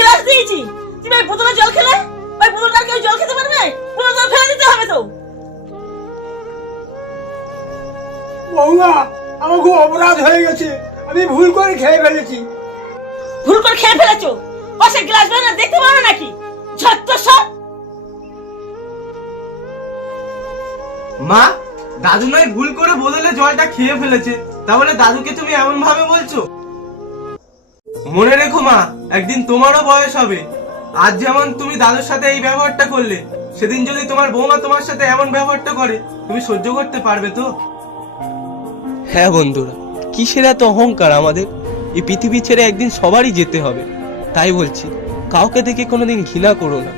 দিয়েছি। তুমি ওই বোতলে জল খেলে? ওই বোতলটা কেউ জল খেতে পারবে? পুরো জল ফেলে দিতে হবে তো। বৌমা আমার খুব অপরাধ হয়ে গেছে। আমি ভুল করে খেয়ে ফেলেছি। ভুল করে খেয়ে ফেলেছো? পাশে গ্লাস না দেখতে পারো নাকি? ঝত্ত সব মা দাদু নয় ভুল করে বদলে জলটা খেয়ে ফেলেছে। তাহলে দাদুকে তুমি এমন ভাবে বলছো? মনে রেখো মা একদিন তোমারও বয়স হবে। আজ যেমন তুমি দাদুর সাথে এই ব্যবহারটা করলে, সেদিন যদি তোমার বৌমা তোমার সাথে এমন ব্যবহারটা করে, তুমি সহ্য করতে পারবে তো? হ্যাঁ বন্ধুরা, কিসের এত অহংকার আমাদের? এই পৃথিবী ছেড়ে একদিন সবারই যেতে হবে। তাই বলছি, কাউকে দেখে কোনোদিন ঘৃণা করো না।